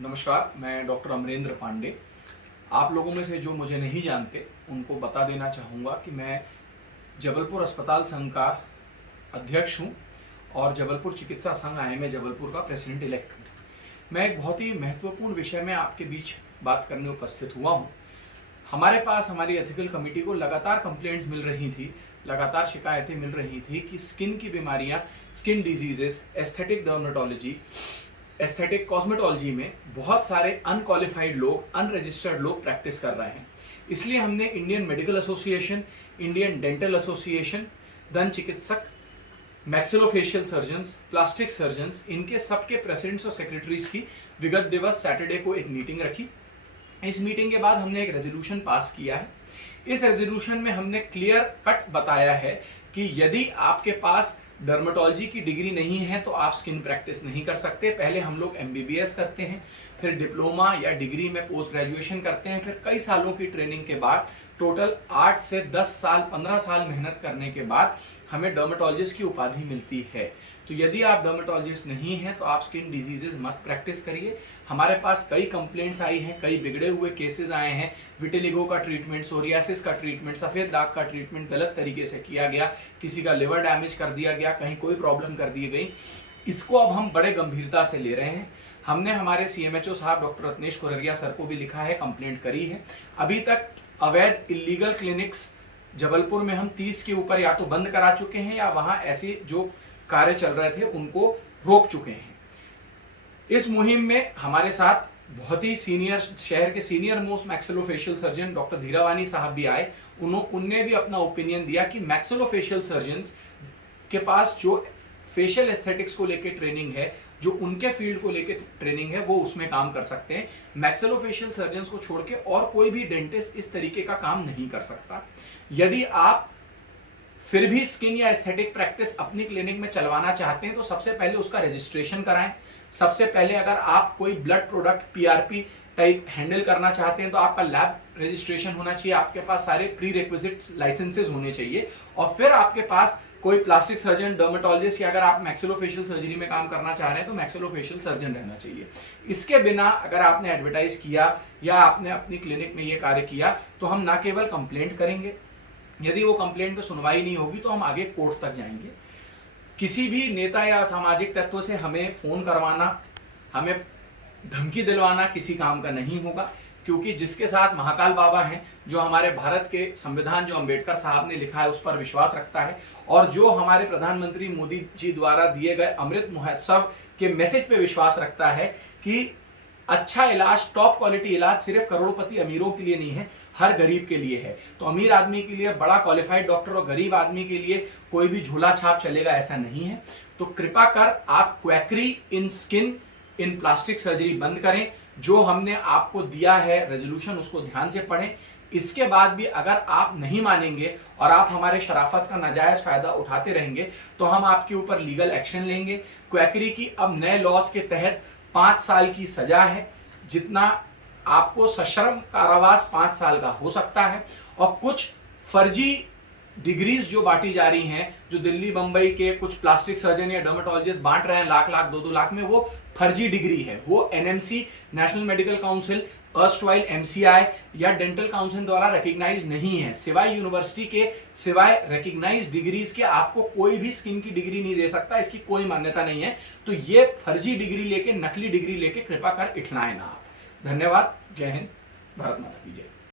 नमस्कार, मैं डॉक्टर अमरेंद्र पांडे। आप लोगों में से जो मुझे नहीं जानते उनको बता देना चाहूँगा कि मैं जबलपुर अस्पताल संघ का अध्यक्ष हूँ और जबलपुर चिकित्सा संघ आईएमए जबलपुर का प्रेसिडेंट इलेक्ट हूँ। मैं एक बहुत ही महत्वपूर्ण विषय में आपके बीच बात करने उपस्थित हुआ हूँ। हमारे पास हमारी एथिकल कमेटी को लगातार कंप्लेंट्स मिल रही थी, लगातार शिकायतें मिल रही थी कि स्किन की बीमारियाँ, skin diseases, aesthetic dermatology, aesthetic cosmetology में बहुत सारे अनक्वालिफाइड लोग, अनरजिस्टर्ड लोग प्रैक्टिस कर रहे हैं। इसलिए हमने Indian medical association, Indian dental association, दंत चिकित्सक, मैक्सिलोफेशियल सर्जन्स, प्लास्टिक सर्जन्स, इनके सबके प्रेसिडेंट्स और सेक्रेटरीज की विगत दिवस सैटरडे को एक मीटिंग रखी। इस मीटिंग के बाद हमने एक रेजोल्यूशन पास किया है। इस रेजोल्यूशन में हमने क्लियर कट बताया है कि यदि आपके पास डर्मेटोलॉजी की डिग्री नहीं है तो आप स्किन प्रैक्टिस नहीं कर सकते। पहले हम लोग एमबीबीएस करते हैं, फिर डिप्लोमा या डिग्री में पोस्ट ग्रेजुएशन करते हैं, फिर कई सालों की ट्रेनिंग के बाद टोटल 8 से 10 साल 15 साल मेहनत करने के बाद हमें डर्मेटोलॉजिस्ट की उपाधि मिलती है। तो यदि आप डर्मेटोलॉजिस्ट नहीं हैं तो आप स्किन डिजीजेज मत प्रैक्टिस करिए। हमारे पास कई कंप्लेंट्स आई हैं, कई बिगड़े हुए केसेस आए हैं। विटिलिगो का ट्रीटमेंट, सोरियासिस का ट्रीटमेंट, सफ़ेद दाग का ट्रीटमेंट गलत तरीके से किया गया, किसी का लिवर डैमेज कर दिया गया, कहीं कोई प्रॉब्लम कर दी गई। इसको अब हम बड़े गंभीरता से ले रहे हैं। हमने हमारे सीएमएचओ साहब डॉक्टर रत्नेश कुररिया सर को भी लिखा है, कंप्लेंट करी है। अभी तक अवैध इलीगल क्लिनिक्स जबलपुर में हम 30 के ऊपर या तो बंद करा चुके हैं या वहां ऐसे जो कार्य चल रहे थे उनको रोक चुके हैं। इस मुहिम में हमारे साथ बहुत ही सीनियर, शहर के senior most maxillofacial surgeon doctor Dhirawani साहब भी आए। उनने भी अपना ओपिनियन दिया कि मैक्सिलोफेशियल सर्जन्स के पास जो फेशियल एस्थेटिक्स को लेके ट्रेनिंग है, जो उनके फील्ड को लेके ट्रेनिंग है, वो उसमें काम कर सकते हैं। मैक्सिलोफेशियल सर्जन्स को छोड़ के और कोई भी डेंटिस्ट इस तरीके का काम नहीं कर सकता। यदि आप फिर भी स्किन या एस्थेटिक प्रैक्टिस अपनी क्लिनिक में चलवाना चाहते हैं तो सबसे पहले उसका रजिस्ट्रेशन कराएं। सबसे पहले अगर आप कोई blood product PRP type handle करना चाहते हैं तो आपका लैब रजिस्ट्रेशन होना चाहिए, आपके पास सारे प्री रिक्विजिट लाइसेंसेस होने चाहिए, और फिर आपके पास कोई प्लास्टिक सर्जन, डर्मेटोलॉजिस्ट, या अगर आप मैक्सिलोफेशियल सर्जरी में काम करना चाह रहे हैं तो मैक्सिलोफेशियल सर्जन रहना चाहिए। इसके बिना अगर आपने एडवर्टाइज किया या आपने अपनी क्लिनिक में ये कार्य किया तो हम ना केवल कंप्लेंट करेंगे, यदि वो कंप्लेंट पे सुनवाई नहीं होगी तो हम आगे कोर्ट तक जाएंगे। किसी भी नेता या सामाजिक तत्व से हमें फोन करवाना, हमें धमकी दिलवाना किसी काम का नहीं होगा, क्योंकि जिसके साथ महाकाल बाबा हैं, जो हमारे भारत के संविधान जो अंबेडकर साहब ने लिखा है उस पर विश्वास रखता है, और जो हमारे प्रधानमंत्री मोदी जी द्वारा दिए गए अमृत महोत्सव के मैसेज पे विश्वास रखता है कि अच्छा इलाज, टॉप क्वालिटी इलाज सिर्फ करोड़पति अमीरों के लिए नहीं है, हर गरीब के लिए है। तो अमीर आदमी के लिए बड़ा क्वालिफाइड डॉक्टर और गरीब आदमी के लिए कोई भी झोला छाप चलेगा ऐसा नहीं है। तो कृपा कर आप क्वैकरी इन स्किन, इन प्लास्टिक सर्जरी बंद करें। जो हमने आपको दिया है रेजोल्यूशन उसको ध्यान से पढ़ें। इसके बाद भी अगर आप नहीं मानेंगे और आप हमारे शराफत का नाजायज फायदा उठाते रहेंगे तो हम आपके ऊपर लीगल एक्शन लेंगे। क्वैकरी की अब नए लॉज के तहत 5 साल की सजा है, जितना आपको सश्रम कारावास 5 साल का हो सकता है। और कुछ फर्जी डिग्रीज जो बांटी जा रही हैं, जो दिल्ली बंबई के कुछ प्लास्टिक सर्जन या डर्मेटोलॉजिस्ट बांट रहे हैं लाख लाख 2-2 लाख में, वो फर्जी डिग्री है। वो NMC, national medical council, erstwhile MCI या डेंटल काउंसिल द्वारा रिकॉग्नाइज नहीं है। सिवाय यूनिवर्सिटी के, सिवाय रिकॉग्नाइज डिग्रीज के आपको कोई भी स्किन की डिग्री नहीं दे सकता, इसकी कोई मान्यता नहीं है। तो ये फर्जी डिग्री लेके, नकली डिग्री लेके कृपा कर इठलाएं ना आप। धन्यवाद। जय हिंद। भारत माता की जय।